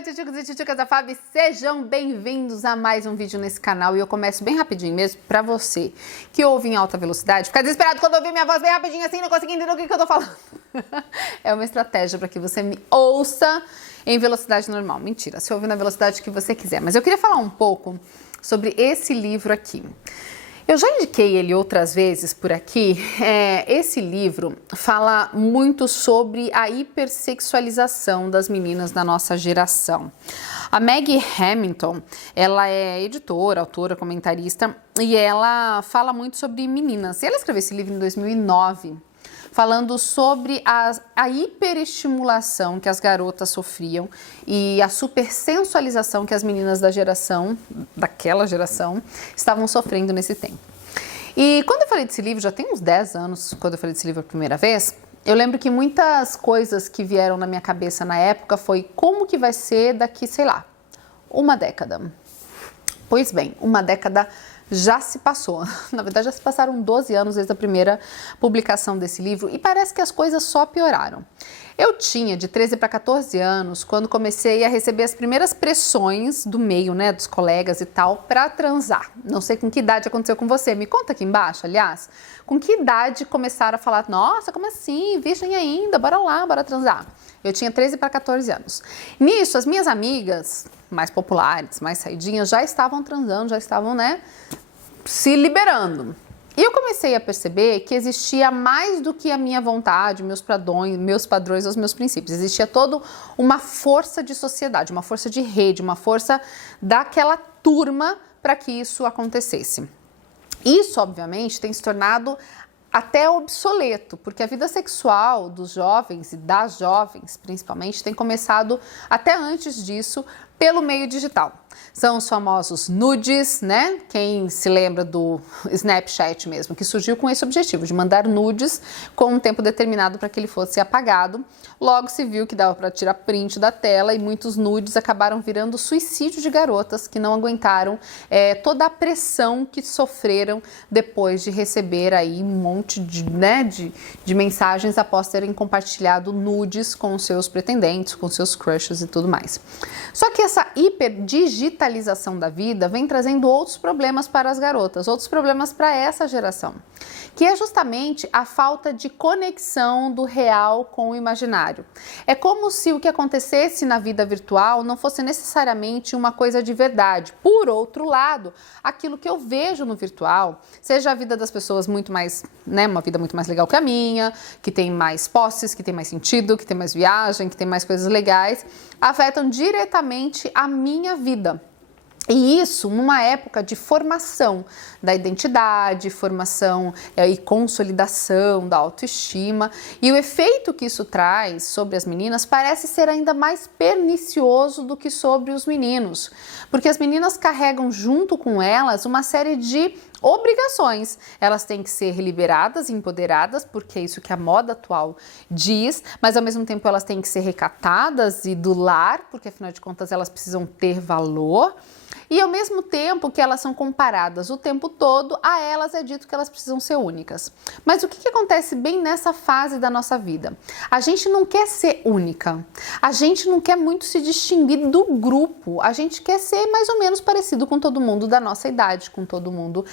Oi, tchutchucos e tchutchucas da Fabi, sejam bem-vindos a mais um vídeo nesse canal. E eu começo bem rapidinho mesmo, pra você que ouve em alta velocidade, fica desesperado quando ouvir minha voz bem rapidinho assim, não consegui entender o que eu tô falando. É uma estratégia para que você me ouça em velocidade normal. Mentira, você ouve na velocidade que você quiser. Mas eu queria falar um pouco sobre esse livro aqui. Eu já indiquei ele outras vezes por aqui. Esse livro fala muito sobre a hipersexualização das meninas da nossa geração. A Maggie Hamilton, ela é editora, autora, comentarista e ela fala muito sobre meninas. E ela escreveu esse livro em 2009. Falando sobre a hiperestimulação que as garotas sofriam e a supersensualização que as meninas daquela geração, estavam sofrendo nesse tempo. E quando eu falei desse livro, já tem uns 10 anos, quando eu falei desse livro a primeira vez, eu lembro que muitas coisas que vieram na minha cabeça na época foi como que vai ser daqui, sei lá, uma década. Pois bem, uma década já se passou. Na verdade, já se passaram 12 anos desde a primeira publicação desse livro e parece que as coisas só pioraram. Eu tinha de 13 para 14 anos quando comecei a receber as primeiras pressões do meio, né, dos colegas e tal, para transar. Não sei com que idade aconteceu com você. Me conta aqui embaixo, aliás, com que idade começaram a falar, nossa, como assim? Virgem ainda, bora lá, bora transar. Eu tinha 13 para 14 anos. Nisso, as minhas amigas mais populares, mais saidinhas, já estavam transando, já estavam, né, se liberando. E eu comecei a perceber que existia mais do que a minha vontade, meus padrões, os meus princípios. Existia toda uma força de sociedade, uma força de rede, uma força daquela turma para que isso acontecesse. Isso, obviamente, tem se tornado até obsoleto, porque a vida sexual dos jovens e das jovens, principalmente, tem começado até antes disso pelo meio digital. São os famosos nudes, né? Quem se lembra do Snapchat mesmo, que surgiu com esse objetivo, de mandar nudes com um tempo determinado para que ele fosse apagado. Logo se viu que dava para tirar print da tela e muitos nudes acabaram virando suicídio de garotas que não aguentaram toda a pressão que sofreram depois de receber aí um monte de mensagens após terem compartilhado nudes com seus pretendentes, com seus crushes e tudo mais. Só que essa hiperdigitalização da vida vem trazendo outros problemas para as garotas, outros problemas para essa geração, que é justamente a falta de conexão do real com o imaginário. É como se o que acontecesse na vida virtual não fosse necessariamente uma coisa de verdade. Por outro lado, aquilo que eu vejo no virtual, seja a vida das pessoas muito mais, né, uma vida muito mais legal que a minha, que tem mais posses, que tem mais sentido, que tem mais viagem, que tem mais coisas legais, afetam diretamente a minha vida. E isso numa época de formação da identidade, formação e consolidação da autoestima. E o efeito que isso traz sobre as meninas parece ser ainda mais pernicioso do que sobre os meninos. Porque as meninas carregam junto com elas uma série de obrigações. Elas têm que ser liberadas e empoderadas, porque é isso que a moda atual diz, mas ao mesmo tempo elas têm que ser recatadas e do lar, porque afinal de contas elas precisam ter valor. E ao mesmo tempo que elas são comparadas o tempo todo, a elas é dito que elas precisam ser únicas. Mas o que acontece bem nessa fase da nossa vida? A gente não quer ser única, a gente não quer muito se distinguir do grupo, a gente quer ser mais ou menos parecido com todo mundo da nossa idade, com todo mundo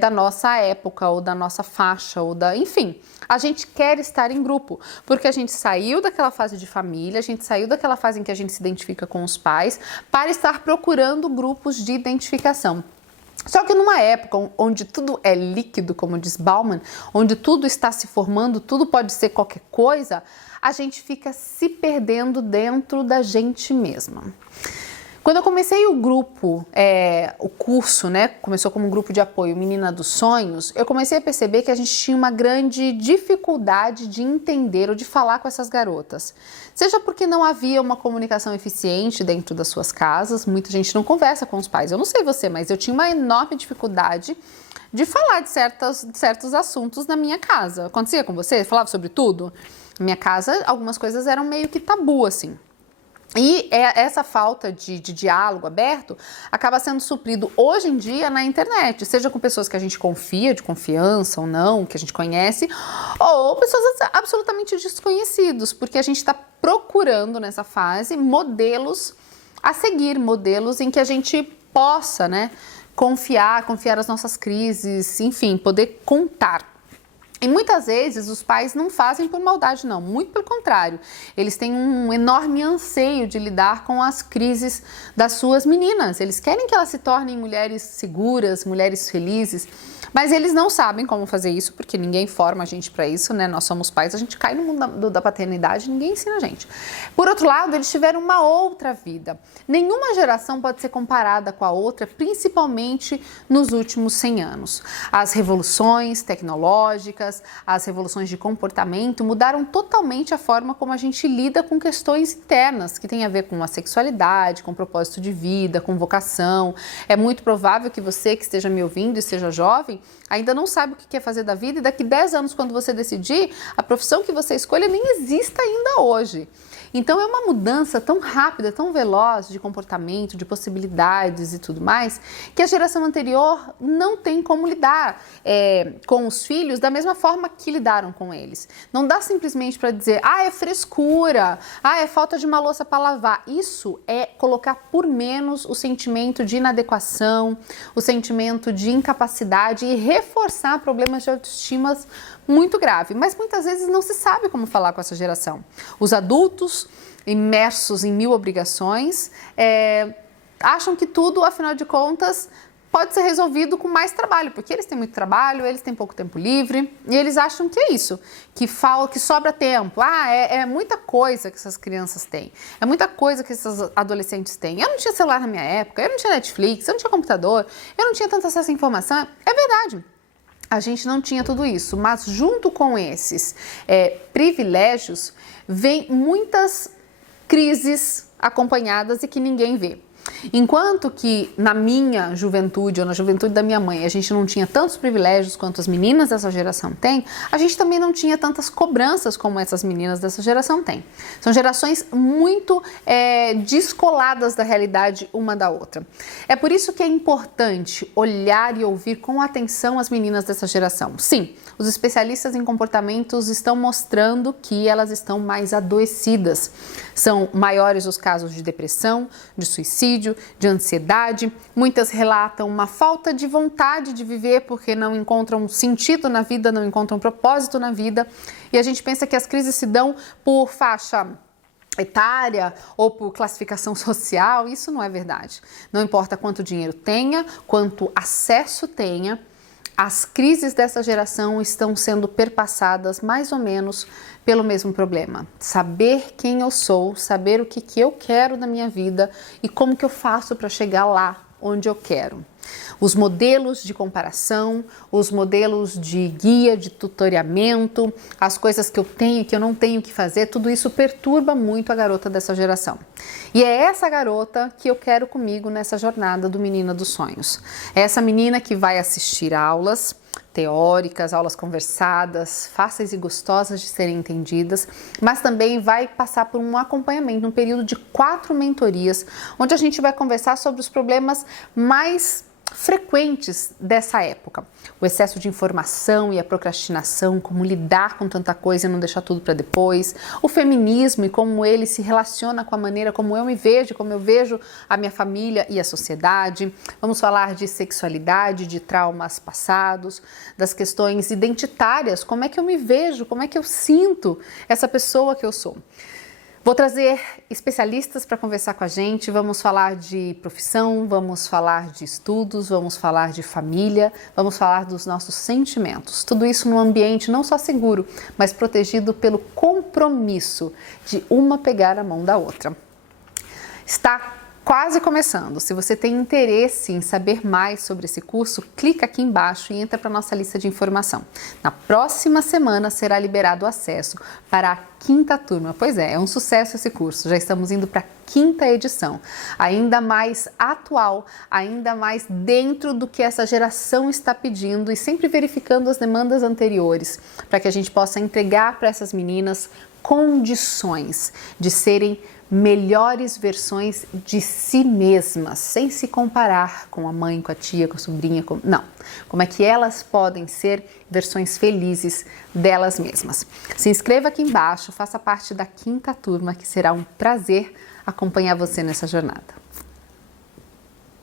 da nossa época ou da nossa faixa, enfim, a gente quer estar em grupo, porque a gente saiu daquela fase de família, a gente saiu daquela fase em que a gente se identifica com os pais para estar procurando grupos de identificação. Só que numa época onde tudo é líquido, como diz Bauman, onde tudo está se formando, tudo pode ser qualquer coisa, a gente fica se perdendo dentro da gente mesma. Quando eu comecei o grupo, o curso, né, começou como um grupo de apoio Menina dos Sonhos, eu comecei a perceber que a gente tinha uma grande dificuldade de entender ou de falar com essas garotas. Seja porque não havia uma comunicação eficiente dentro das suas casas, muita gente não conversa com os pais. Eu não sei você, mas eu tinha uma enorme dificuldade de falar de certos assuntos na minha casa. Acontecia com você? Falava sobre tudo? Na minha casa, algumas coisas eram meio que tabu, assim. E essa falta de diálogo aberto acaba sendo suprido hoje em dia na internet, seja com pessoas que a gente confia, de confiança ou não, que a gente conhece, ou pessoas absolutamente desconhecidos, porque a gente está procurando nessa fase modelos a seguir, modelos em que a gente possa, né, confiar as nossas crises, enfim, poder contar. E muitas vezes os pais não fazem por maldade, não, muito pelo contrário. Eles têm um enorme anseio de lidar com as crises das suas meninas. Eles querem que elas se tornem mulheres seguras, mulheres felizes, mas eles não sabem como fazer isso, porque ninguém forma a gente para isso, né? Nós somos pais, a gente cai no mundo da paternidade, ninguém ensina a gente. Por outro lado, eles tiveram uma outra vida. Nenhuma geração pode ser comparada com a outra, principalmente nos últimos 100 anos. As revoluções tecnológicas, as revoluções de comportamento mudaram totalmente a forma como a gente lida com questões internas, que tem a ver com a sexualidade, com propósito de vida, com vocação. É muito provável que você que esteja me ouvindo e seja jovem, ainda não sabe o que quer fazer da vida e daqui 10 anos, quando você decidir, a profissão que você escolha nem exista ainda hoje. Então é uma mudança tão rápida, tão veloz de comportamento, de possibilidades e tudo mais, que a geração anterior não tem como lidar com os filhos da mesma forma que lidaram com eles. Não dá simplesmente para dizer, é frescura, é falta de uma louça para lavar. Isso é colocar por menos o sentimento de inadequação, o sentimento de incapacidade e reforçar problemas de autoestima muito grave, mas muitas vezes não se sabe como falar com essa geração. Os adultos, imersos em 1000 obrigações, acham que tudo, afinal de contas, pode ser resolvido com mais trabalho, porque eles têm muito trabalho, eles têm pouco tempo livre, e eles acham que é isso, que sobra tempo. É muita coisa que essas crianças têm, é muita coisa que esses adolescentes têm. Eu não tinha celular na minha época, eu não tinha Netflix, eu não tinha computador, eu não tinha tanto acesso à informação. É verdade. A gente não tinha tudo isso, mas junto com esses privilégios, vem muitas crises acompanhadas e que ninguém vê. Enquanto que na minha juventude ou na juventude da minha mãe a gente não tinha tantos privilégios quanto as meninas dessa geração têm, a gente também não tinha tantas cobranças como essas meninas dessa geração têm. São gerações muito descoladas da realidade uma da outra. É por isso que é importante olhar e ouvir com atenção as meninas dessa geração. Sim, os especialistas em comportamentos estão mostrando que elas estão mais adoecidas. São maiores os casos de depressão, de suicídio, de ansiedade. Muitas relatam uma falta de vontade de viver porque não encontram sentido na vida, não encontram propósito na vida. E a gente pensa que as crises se dão por faixa etária ou por classificação social. Isso não é verdade. Não importa quanto dinheiro tenha, quanto acesso tenha, as crises dessa geração estão sendo perpassadas mais ou menos pelo mesmo problema. Saber quem eu sou, saber o que eu quero da minha vida e como que eu faço para chegar lá onde eu quero. Os modelos de comparação, os modelos de guia, de tutoriamento, as coisas que eu tenho e que eu não tenho que fazer, tudo isso perturba muito a garota dessa geração. E é essa garota que eu quero comigo nessa jornada do Menina dos Sonhos. É essa menina que vai assistir aulas teóricas, aulas conversadas, fáceis e gostosas de serem entendidas, mas também vai passar por um acompanhamento, um período de 4 mentorias, onde a gente vai conversar sobre os problemas mais frequentes dessa época. O excesso de informação e a procrastinação, como lidar com tanta coisa e não deixar tudo para depois. O feminismo e como ele se relaciona com a maneira como eu me vejo, como eu vejo a minha família e a sociedade. Vamos falar de sexualidade, de traumas passados, das questões identitárias, como é que eu me vejo, como é que eu sinto essa pessoa que eu sou. Vou trazer especialistas para conversar com a gente, vamos falar de profissão, vamos falar de estudos, vamos falar de família, vamos falar dos nossos sentimentos. Tudo isso num ambiente não só seguro, mas protegido pelo compromisso de uma pegar a mão da outra. Está quase começando. Se você tem interesse em saber mais sobre esse curso, clica aqui embaixo e entra para a nossa lista de informação. Na próxima semana será liberado o acesso para a 5ª turma. Pois é um sucesso esse curso. Já estamos indo para a 5ª edição. Ainda mais atual, ainda mais dentro do que essa geração está pedindo e sempre verificando as demandas anteriores, para que a gente possa entregar para essas meninas condições de serem melhores versões de si mesmas, sem se comparar com a mãe, com a tia, com a sobrinha, não. Como é que elas podem ser versões felizes delas mesmas. Se inscreva aqui embaixo, faça parte da 5ª turma, que será um prazer acompanhar você nessa jornada.